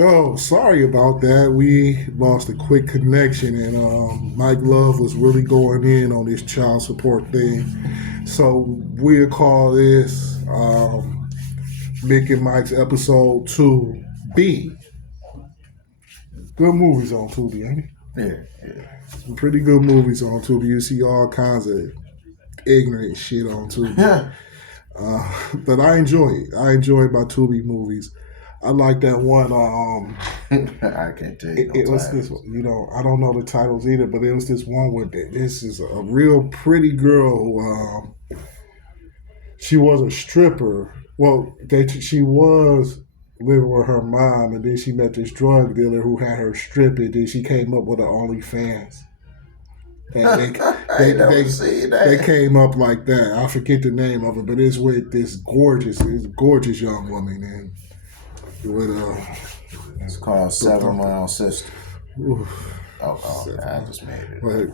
Oh, sorry about that. We lost a quick connection, and Mike Love was really going in on this child support thing. So we'll call this Mick and Mike's episode 2B. Good movies on Tubi, ain't it? Yeah. Some pretty good movies on Tubi. You see all kinds of ignorant shit on Tubi. Yeah. But I enjoy it. I enjoy my Tubi movies. I like that one. I can't tell you no It was this. titles. I don't know the titles either, but it was this one with this is a real pretty girl who she was a stripper. Well, she was living with her mom, and then she met this drug dealer who had her stripping. Then she came up with an OnlyFans. And I ain't never seen they that. came up like that. I forget the name of it, but it's with this gorgeous young woman, and with It's called Seven Mile Sister. oof, Okay, I just made it but up.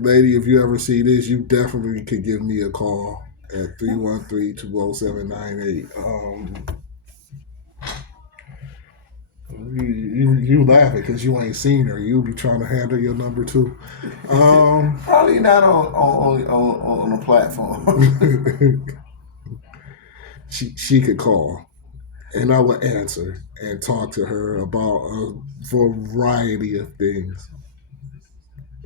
lady, if you ever see this, you definitely could give me a call at 313-207-98. You laughing because you ain't seen her. You be trying to handle your number too. Probably not on a platform. she could call, and I would answer and talk to her about a variety of things.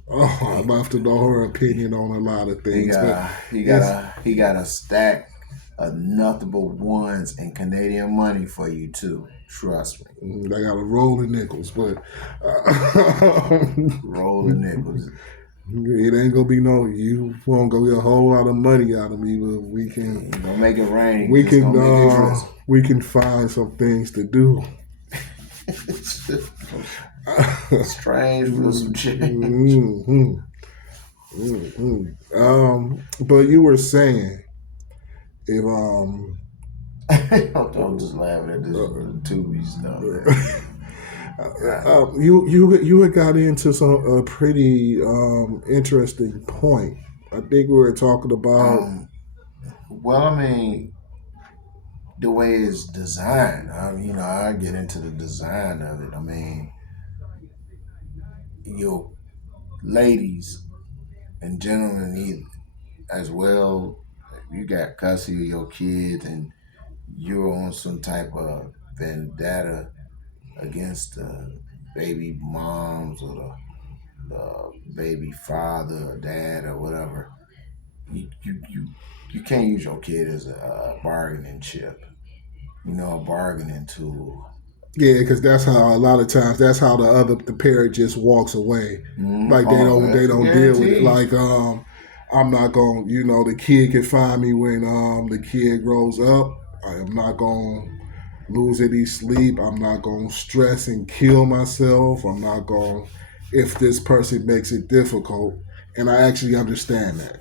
Oh, I'd love to know her opinion on a lot of He things, but got he got it's a he got a stack of nothable ones and Canadian money for you too. Trust me. I got a roll of nickels, but Rolling nickels. it ain't gonna be no. You won't go get a whole lot of money out of me, but we can You gonna make it rain. You we just can gonna make it drizzle. we can find some things to do. Strange for some change. hmm but you were saying if I'm just laughing at this Tubi stuff, man. you had got into a pretty interesting point. I think we were talking about Well, I mean, the way it's designed. I get into the design of it. I mean, your ladies and gentlemen as well. You got custody of your kids, and you're on some type of vendetta against the baby moms or the baby father or dad or whatever. You can't use your kid as a bargaining chip. A bargaining tool. yeah, because that's how a lot of times that's how the parent just walks away, like Oh, they that's a don't deal with it. guarantee. Like I'm not going. The kid can find me when the kid grows up. I am not going to lose any sleep. I'm not going to stress and kill myself. I'm not going if this person makes it difficult. And I actually understand that.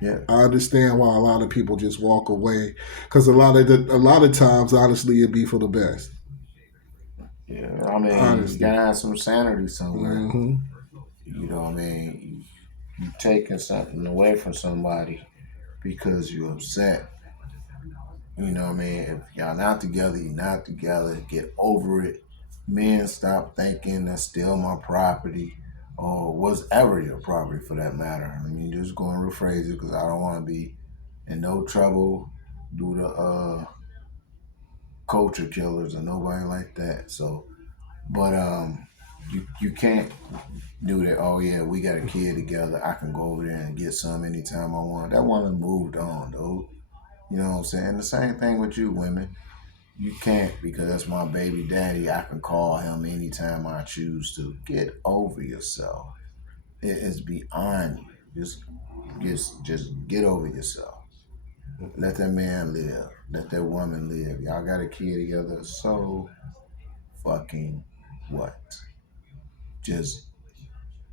Yeah, I understand why a lot of people just walk away because a lot of times, honestly, it'd be for the best. yeah. I mean, you Honestly. gotta have some sanity somewhere. hmm You know what I mean? You taking something away from somebody because you're upset. You know what I mean? If y'all not together, you're not together. Get over it. Men, stop thinking that's still my property or whatever your property for that matter. I mean, just going to rephrase it because I don't want to be in no trouble due to culture killers or nobody like that. So, but you can't do that. Oh yeah, we got a kid together. I can go over there and get some anytime I want. That woman moved on, though. You know what I'm saying? The same thing with you women. You can't because that's my baby daddy. I can call him anytime I choose to. Get over yourself. It is beyond you. Just get over yourself. Let that man live. Let that woman live. Y'all got a kid together. So fucking what? Just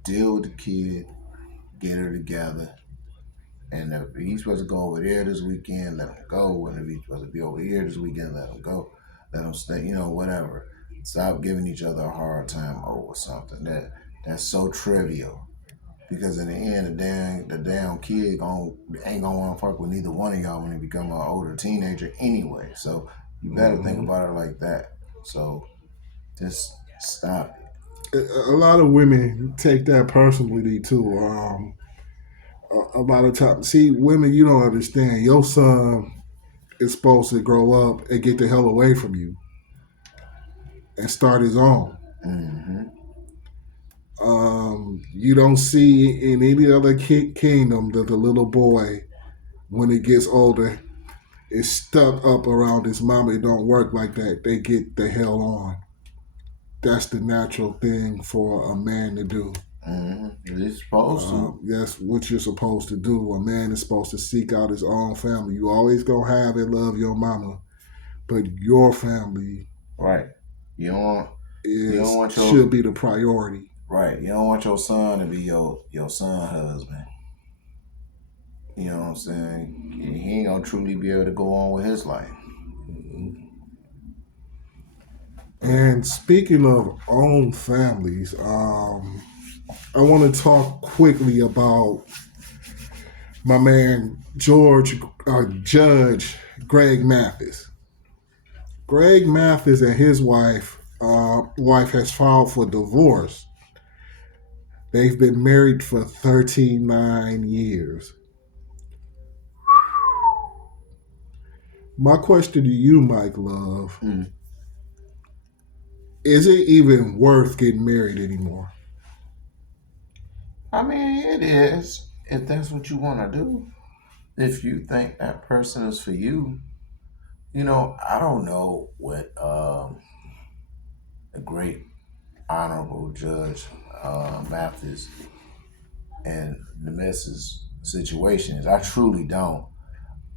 deal with the kid. Get her together. And if he's supposed to go over there this weekend, let him go. And if he's supposed to be over here this weekend, let him go. Let him stay. Whatever. Stop giving each other a hard time over something that's so trivial. Because in the end, the damn kid ain't gonna want to fuck with neither one of y'all when he become an older teenager anyway. So you better think hmm about it like that. So Just stop A lot of women take that personally too. About the time, see, women, you don't understand. Your son is supposed to grow up and get the hell away from you and start his own. it. Mm-hmm. You don't see in any other kingdom that the little boy, when it gets older, is stuck up around his mama. It don't work like that. They get the hell on. That's the natural thing for a man to do. Mm-hmm. It's supposed to. That's what you're supposed to do. A man is supposed to seek out his own family. You always gonna have and love your mama, but your family Right. You don't want you don't is want your should be the priority. right. You don't want your son to be your son husband. You know what I'm saying? He ain't gonna truly be able to go on with his life. And speaking of own families, I want to talk quickly about my man Judge Greg Mathis. Greg Mathis and his wife has filed for divorce. They've been married for 39 years. My question to you, Mike Love, Mm. is it even worth getting married anymore? I mean, it is if that's what you want to do. If you think that person is for you, I don't know what a great honorable judge Mathis and the missus situation is. I truly don't.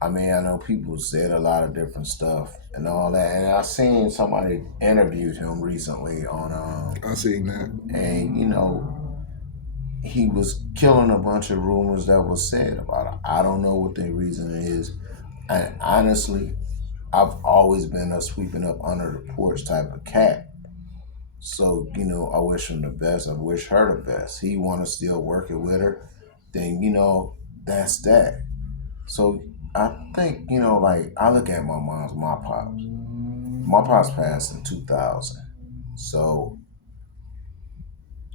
I mean, I know people said a lot of different stuff and all that, and I seen somebody interviewed him recently on I seen that. and he was killing a bunch of rumors that was said about it. I don't know what their reason is, and honestly, I've always been a sweeping up under the porch type of cat. So, I wish him the best. I wish her the best. He want to still work it with her, then, that's that. So I think, like I look at my mom's, my pops. My pops passed in 2000. So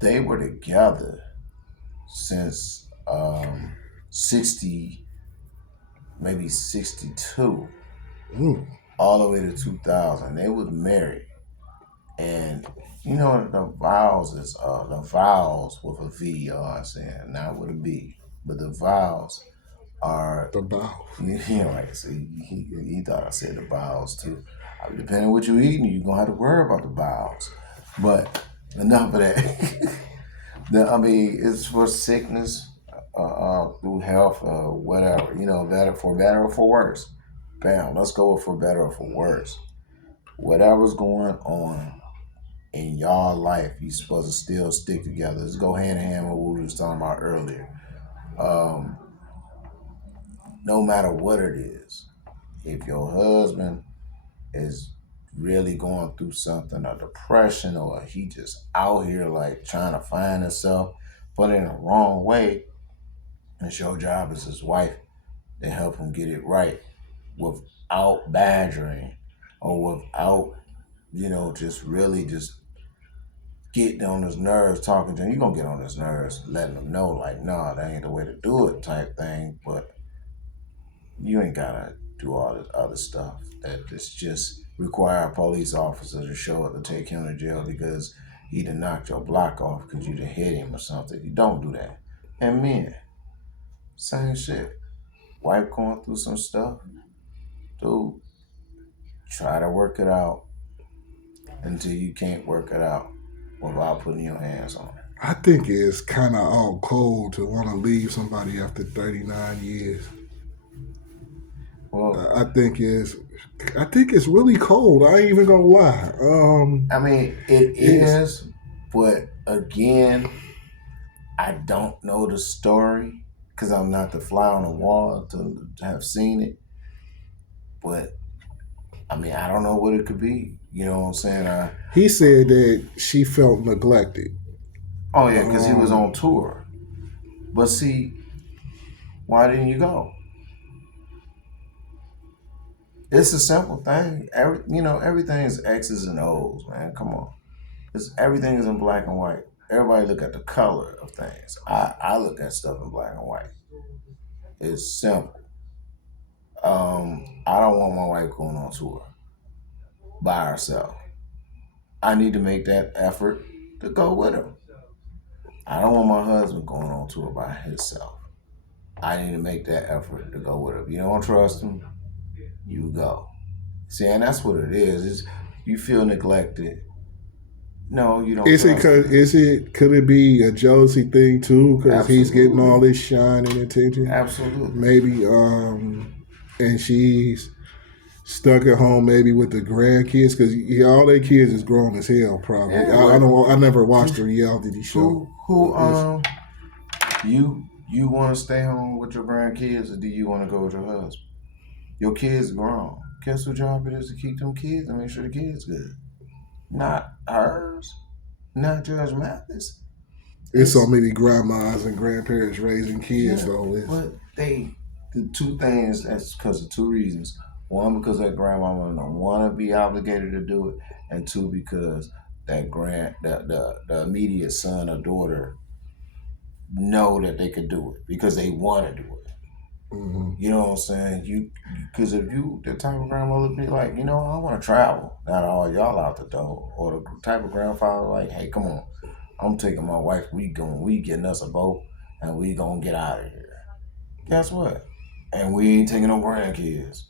they were together since 60, maybe 62, Mm, all the way to 2000. They was married. And the vows is the vows with a V, I'm saying, not with a B, but the vows are the bow. like so he thought I said the vows too. Depending on what you're eating, you're gonna have to worry about the vows. But enough of that. I mean, it's for sickness, through health, whatever. Better or for worse. Bam. Let's go with for better or for worse. Whatever's going on in y'all life, you're supposed to still stick together. Let's go hand in hand with what we was talking about earlier. Um, no matter what it is, if your husband is really going through something, a depression, or he just out here like trying to find himself, but in the wrong way, it's your job as his wife to help him get it right without badgering or without, just really just getting on his nerves, talking to him. You're gonna get on his nerves, letting him know, like, nah, that ain't the way to do it, type thing. But you ain't gotta do all this other stuff that it's just require a police officer to show up to take him to jail because he done knocked your block off because you done hit him or something. You don't do that. And men, same shit. Wife going through some stuff, dude, try to work it out until you can't work it out without putting your hands on it. I think it's kind of all cold to want to leave somebody after 39 years. Well, I think it's really cold. I ain't even gonna lie. I mean, it It's is, but again, I don't know the story because I'm not the fly on the wall to have seen it. But I mean, I don't know what it could be. You know what I'm saying? he said that she felt neglected. Oh yeah, because he was Um, on tour. But see, why didn't you go? It's a simple thing. Everything is X's and O's, man. Come on. Because everything is in black and white. Everybody look at the color of things. I look at stuff in black and white. It's simple. I don't want my wife going on tour by herself. I need to make that effort to go with her. I don't want my husband going on tour by himself. I need to make that effort to go with him. If you don't trust him, you go. See, and that's what it is. Is you feel neglected. No, you don't Is it trust him. could it be a jealousy thing too? Because he's getting all Absolutely. this shine and attention. Absolutely. Maybe, and she's stuck at home maybe with the grandkids because all their kids is grown as hell. Probably. Yeah, I well, don't. I never watched a reality show. who you want to stay home with your grandkids, or do you want to go with your husband? Your kids grown. Guess whose job it is to keep them kids and make sure the kids good. Not hers. Not Judge Mathis. It's so It's many grandmas and grandparents raising kids, yeah, though. but the two things. That's because of two reasons. One, because that grandmama don't want to be obligated to do it, and two, because the immediate son or daughter know that they could do it because they want to do it. Mm-hmm. You know what I'm saying? Because if you the type of grandmother be like, I want to travel, not all y'all out the door, or the type of grandfather like, hey, come on, I'm taking my wife, we getting us a boat, and we gonna get out of here. Guess what? And we ain't taking no grandkids.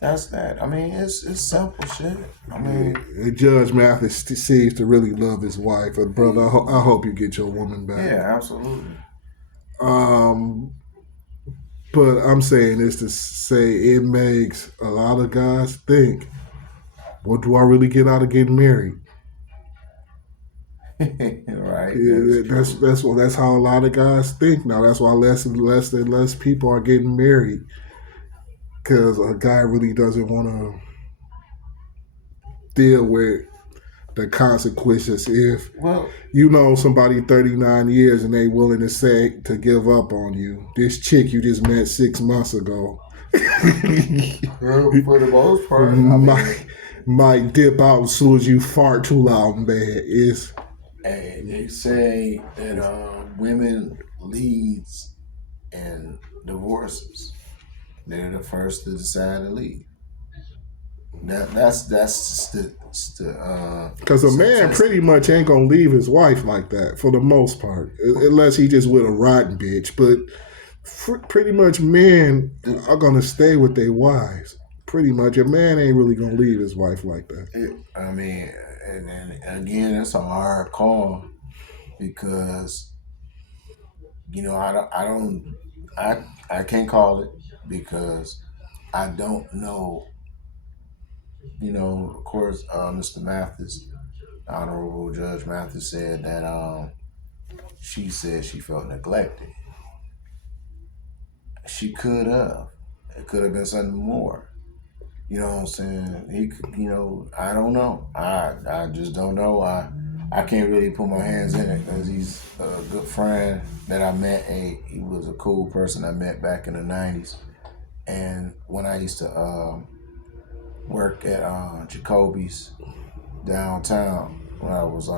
That's that. I mean, it's simple shit. I mean, Yeah, Judge Mathis seems to really love his wife. And brother, I hope you get your woman back. yeah, absolutely. Um, but I'm saying this to say it makes a lot of guys think, what do I really get out of getting married? Right, that's Yeah, true. that's how a lot of guys think now. That's why less people are getting married because a guy really doesn't want to deal with the consequences if Well, you know somebody 39 years and they willing to say to give up on you. This chick you just met 6 months ago for the most part, I mean, might might dip out as soon as you fart too loud in bed. Is hey, they say that women leads in divorces. They're the first to decide to leave. That's the because a man statistic. pretty much ain't gonna leave his wife like that for the most part, unless he just with a rotten bitch. But pretty much men are gonna stay with their wives. Pretty much, a man ain't really gonna leave his wife like that. I mean, and again, it's a hard call because I can't call it because I don't know. Of course, Mr. Mathis, Honorable Judge Mathis said that she said she felt neglected. She could have. It could have been something more. You know what I'm saying? He could, I don't know. I just don't know. I can't really put my hands in it because he's a good friend that I met. He was a cool person I met back in the '90s, and when I used to work at Jacoby's downtown when I was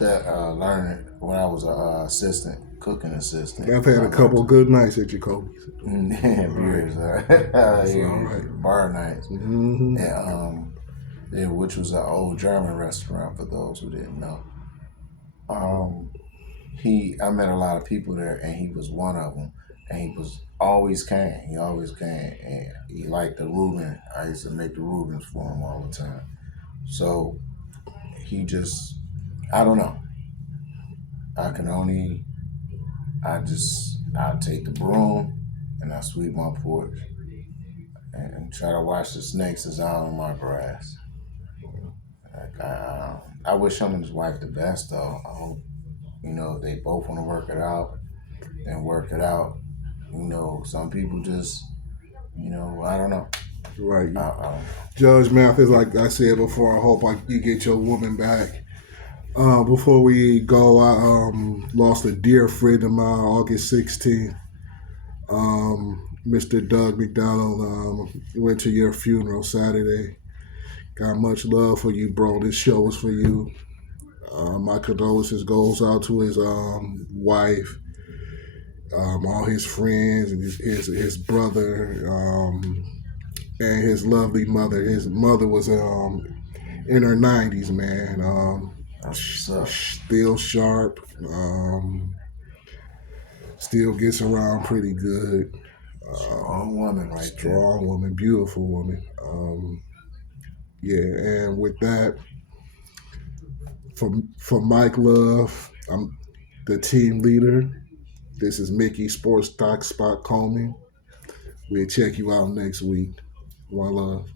learning when I was a assistant cooking assistant I've because had I a learned couple to good nights at Jacoby's. beers, That's all right. bar nights, Mm-hmm. and which was an old German restaurant for those who didn't know. Um, I met a lot of people there, and he was one of them. And he was always came. He always came, and he liked the Reuben. I used to make the Reubens for him all the time. So he just, I don't know. I can only, I take the broom and I sweep my porch and try to watch the snakes that's out on my grass. Like I wish him and his wife the best though. I hope if they both want to work it out, then work it out. Some people just I don't know. Right. I don't know. Judge Mathis, like I said before, I hope you get your woman back. Before we go, I lost a dear friend of mine August 16th. Mr. Doug McDonald went to your funeral Saturday. Got much love for you, bro. This show is for you. My condolences goes out to his wife, all his friends, and his brother, and his lovely mother. His mother was in her 90s, man. That's what's up. Still sharp. Still gets around pretty good. Strong woman right there. Strong woman, beautiful woman. Yeah, and with that, for Mike Love, I'm the team leader. This is Mickey Sports Talk Spot Coleman. We'll check you out next week. One love.